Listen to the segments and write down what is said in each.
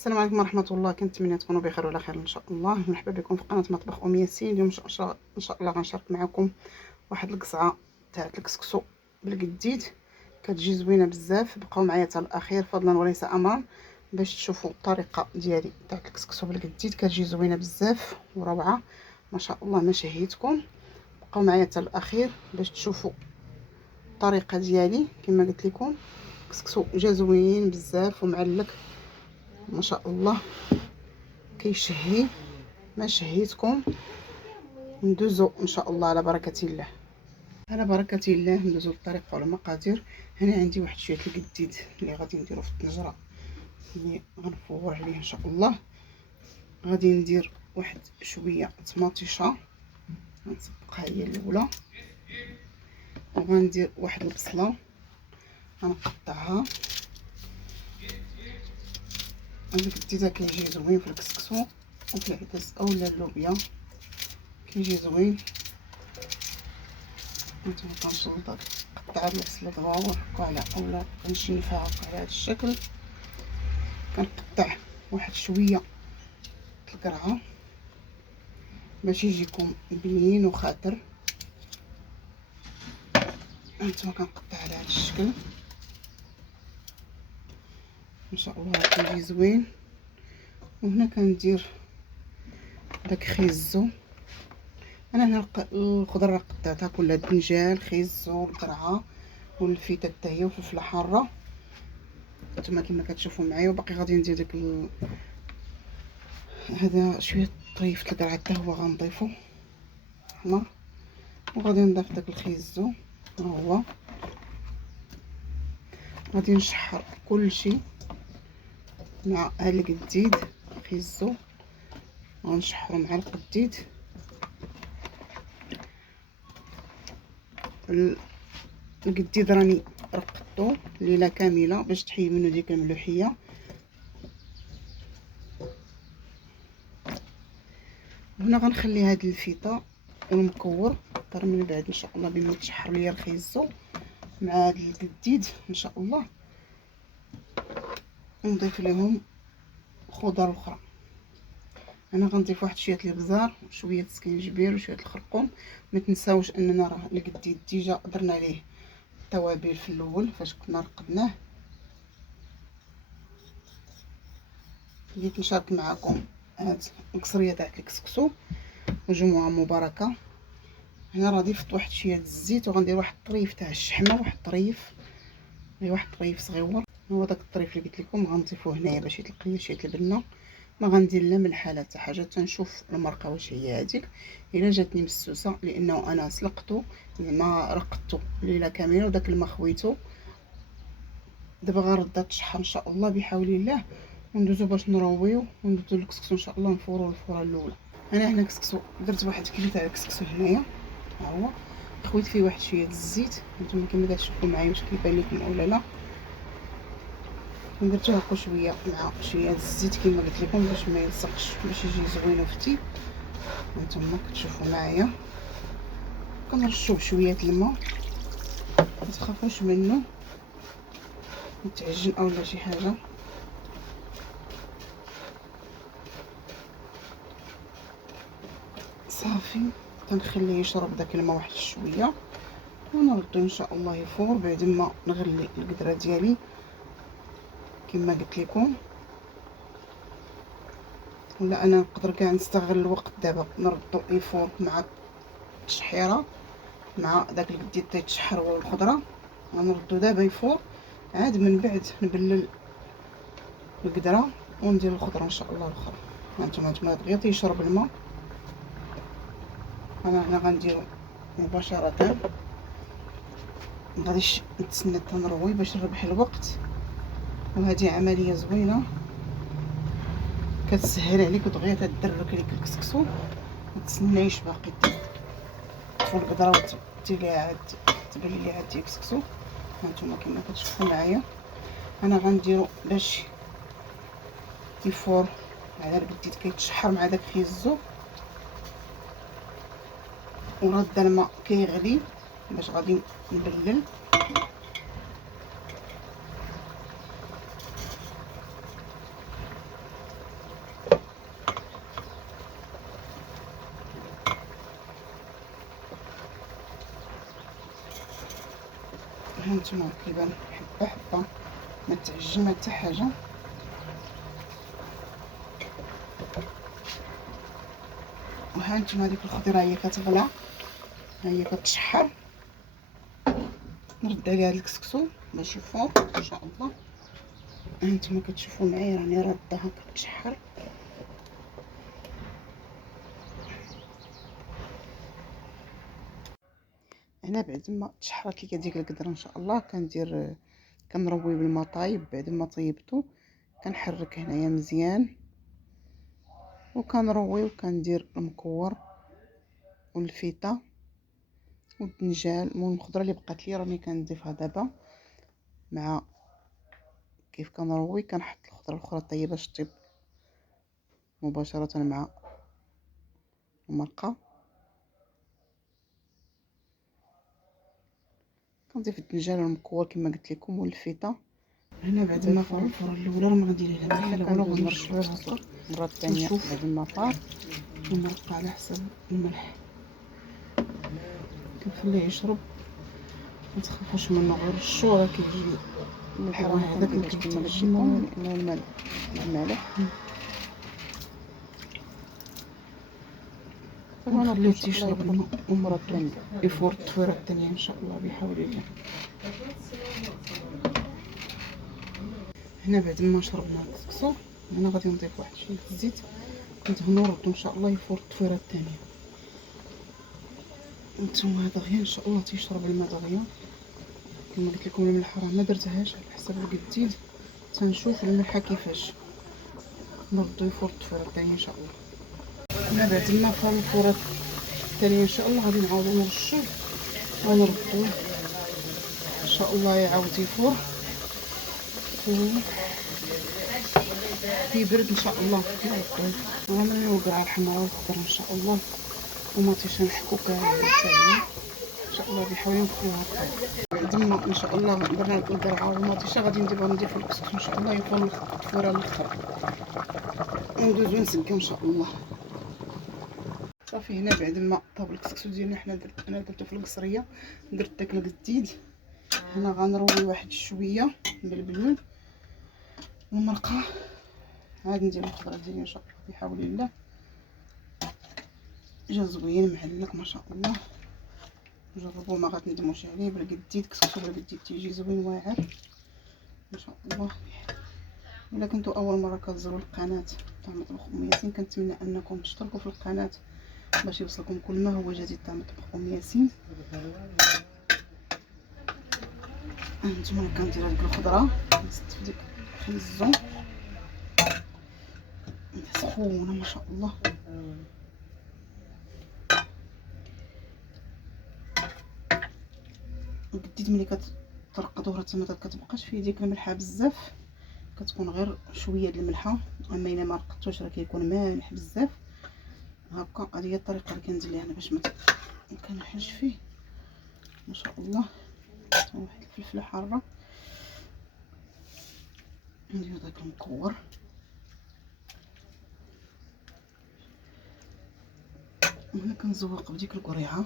السلام عليكم ورحمه الله. كنتمنى تكونوا بخير وعلى خير ان شاء الله. مرحبا بكم في قناه مطبخ ام ياسين. اليوم ان شاء الله غنشارك معكم واحد القصعه تاع الكسكسو بالقديد، كتجي زوينه بزاف. بقاو معايا حتى الاخير فضلا وليس امرا باش تشوفوا الطريقه ديالي تاع الكسكسو بالقديد. كتجي زوينه بزاف وروعه ما شاء الله، ما شهيتكم. بقاو معايا حتى الاخير باش تشوفوا الطريقه ديالي. كما قلت لكم الكسكسو جا زوين بزاف ومعلك ما شاء الله، كيشهي ما شهيتكم. ندوزو ان شاء الله على بركه الله. على بركه الله ندوزو للطريقه والمقادير. هنا عندي واحد شويه القديد اللي غادي نديرو في الطنجره اللي غنفور عليه ان شاء الله. غادي ندير واحد شويه طماطيشه غنسبقها هي الاولى، وغندير واحد البصله غنقطعها. هذا القديد كيجي زوين في الكسكسو وفي العدس اولا اللوبيا، كيجي زوين. نتوما كنشلط قطع البصله دغور على اولا كنشنفها على هذا الشكل. كنقطع واحد شويه القرعه باش يجيكم بنين وخاطر. هانتوما كنقطع على هذا الشكل ان شاء الله كيجي زوين. وهنا كندير داك خيزو. انا هنا الخضره قطعتها كلها: الدنجال، خيزو، القرعه والفيته حتى هي وفلفله حاره. نتوما كما كتشوفوا معايا. وباقي غادي ندير داك هذا شويه طريف القرعه حتى هو غنضيفو احمر، وغادي نضيف داك الخيزو ها هو. غادي نشحر كلشي مع هاد القديد خيزو، غنشحرو مع القديد. القديد راني رقدتو ليله كامله باش تحيي منه ديك الملوحيه. هنا غنخلي هاد الفيته والمكور طر من بعد ان شاء الله بما تشحر ليا الخيزو مع هاد القديد ان شاء الله. ونضيف لهم خضر اخرى. انا غنضيف واحد شويه الابزار وشويه السكينجبير وشويه الخرقوم. ما تنساوش اننا راه القديد ديجا درنا ليه التوابل في الاول فاش كنا رقدناه. جيت نشارك معكم هاد القصريه تاع الكسكسو وجمعه مباركه. هنا راه ضفت واحد شويه الزيت وغندير واحد الطريف تاع الشحمه، واحد الطريف غير واحد الطريف صغيور. هو داك الطريف اللي قلت لكم غنضيفوه هنايا باش يطلق لي شويه البنه. ما غندير لا ملحه لا حتى حاجه، تنشوف المرقه واش هي هذيك. الا جاتني مسوسه لانه انا سلقته ما رقدته ليله كامله وداك الماء خويته. دابا غنردها تشحر ان شاء الله بحول الله وندوزو باش نرويو وندوزو الكسكسو ان شاء الله نفورو الفوره الاولى. انا هنا كسكسو درت واحد كيلو تاع الكسكسو هنايا ها هو. خويت فيه واحد شويه الزيت. نتوما كما كتشوفوا معايا واش كيبان لكم اولا لا. درتو هكا شويه مع شويه الزيت كما قلت لكم باش ما يلصقش، باش يجي زوين وفتي. هانتوما كتشوفوا معايا كنرشوه بشويه الماء، ما تخافوش منه يتعجن اولا شي حاجه. صافي تنخليه يشرب داك الماء واحد شويه ونردو ان شاء الله يفور بعد ما نغلي القدره ديالي كما قلت لكم. ولا انا نقدر كاع نستغل الوقت دابا نردو يفور مع التشحيره مع داك القديد تيتشحر والخضره. غنردو دابا يفور عاد من بعد نبلل القدره وندير الخضره ان شاء الله الاخرى. هانتوما دغيا تيشرب الماء. انا هنا غنديرو مباشره، مغاديش نتسنى حتى نروي باش نربح الوقت. وهذه عمليه زوينه كتسهل عليك ودغيا تدرك ليك الكسكسو، ما تسنايش باقي تطفو القدره وتديريها عاد تبلي لي عاد الكسكسو. هانتوما كما كتشوفوا معايا انا غنديرو باش يفور على القديد كيتشحر مع داك خيزو ورد الماء كيغلي باش غادي نبلل. هانتوما كيبان حبه حبه، ما تعجن ما حتى حاجه. وهانتوما هذيك الخضره هي كتغلى، ها هي كتشحر. نرد عليها الكسكسو باش يفور ان شاء الله. هانتوما كتشوفوا معايا راني ردها كتشحر. هنا بعد ما تشحرت لي هذيك القدره ان شاء الله كنروي بالما طايب. بعد ما طيبته كنحرك هنايا مزيان وكنروي وكندير المكور والفيتا والدنجال. المهم الخضره اللي بقات لي راني كنضيفها دابا مع كيف كنروي. كنحط الخضره الاخرى الطيبه باش طيب مباشره مع المرقه. كنضيف الدنجال والمكور كما قلت لكم والفيتا. هنا بعد ما فار الفوره الاولى راه ما غندير لها ملح لا والو، غنرش شويه السكر. المره الثانيه بعد ما فار المرقه على حسب الملح كنخليه يشرب. ما تخافوش منه، غير الشو راه كيجي الملح راه هذاك اللي كيتعجن لانه المالح. ونخليه تيشرب المره الثانيه يفور التفويره الثانيه ان شاء الله بحول الله. هنا بعد ما شربنا الكسكسو هنا غادي نضيف واحد شويه الزيت. كنت نردو ان شاء الله يفور التفويره الثانيه. نتوما دغيا ان شاء الله تيشرب الماء دغيا. كما قلت لكم الملحه راه ما درتهاش على حسب القديد، تنشوف الملحه كيفاش. نردو يفور التفويره الثانيه ان شاء الله. هنا بعد ما فار الفوره الثانيه ان شاء الله غادي نعاودو نرشوه ونردوه ان شاء الله يعاود يفور يبرد ان شاء الله. غنرميو القرعه الحمراء والخضر ان شاء الله وماطيشه نحكو كاع ان شاء الله بحاول نخلوها طيب. بعد ما ان شاء الله درنا القرعه والماطيشه غادي نضيفو الكسكس ان شاء الله يكون التفويره الاخر وندوزو نسقيو ان شاء الله. صافي هنا بعد ما طاب الكسكسو ديالنا انا درتو في القصريه، درت داك القديد. هنا غنروي واحد شويه بالبلول والمرقه. عاد ندير الخضره ديالي ان شاء الله بحول الله. جا زوين معلق ما شاء الله. جربوه ما غتندموش عليه. بالقديد كسكسو بالقديد تيجي زوين واعر ما شاء الله. الا كنتو اول مره كتزوروا القناه تاع مطبخ ياسين كنتمنى انكم تشتركوا في القناه باش يوصلكم كل ما هو جديد تاع مطبخ ياسين. هانتوما كندير هذيك الخضره نزيد في ديك الخنزو سخونه ما شاء الله. القديد ملي كترقدوه راه ما كتبقاش فيه ديك الملحه بزاف، كتكون غير شويه د الملحه. اما الا ما رقدتوش راه كيكون مالح بزاف. هكا هذه هي الطريقه اللي كندير ليها انا باش ما كنحرش فيه ما شاء الله. واحد الفلفله حاره ندير داك المكور وهنا كنزوق بديك القريعه.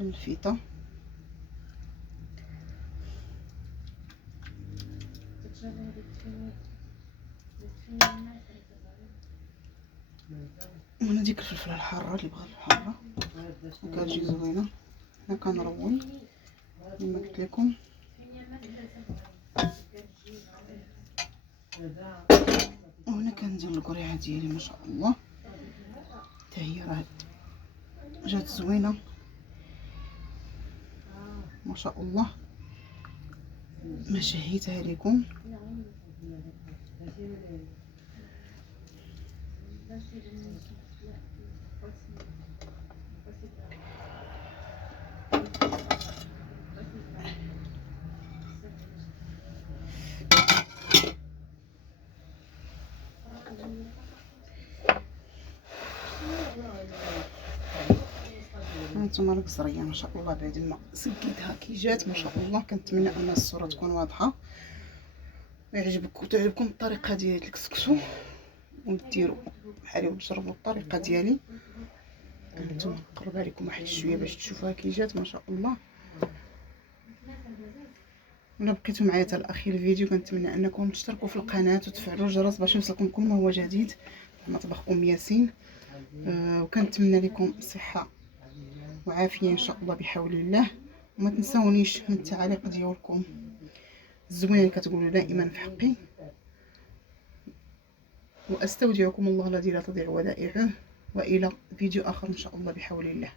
الفيتا وهنا ديك الفلفله الحاره اللي بغا الحاره وكتجي زوينه. هنا كنروي كما قلت لكم. وهنا كندير القريعه ديالي ما شاء الله حتى هي راه جات زوينه ما شاء الله. ما شهيتها لكم. هانتوما القزريه ما شاء الله بعد ما سقيتها كي جات ما شاء الله. كنتمنى ان الصوره تكون واضحه وتعجبكم الطريقه ديال الكسكسو وديروا بحالي وتجربوا الطريقه ديالي. هانتوما نقربها لكم واحد شويه باش تشوفوها كي جات ما شاء الله. ولا بقيتوا معايا حتى لاخر الفيديو كنتمنى انكم تشتركوا في القناه وتفعلوا الجرس باش يوصلكم كل ما هو جديد في مطبخ ياسين. وكنتمنى لكم صحه وعافيه ان شاء الله بحول الله. وما تنساونيش من التعاليق ديالكم الزوينه اللي كتقولوا دائما في حقي. واستودعكم الله الذي لا تضيع ودائعه، والى فيديو اخر ان شاء الله بحول الله.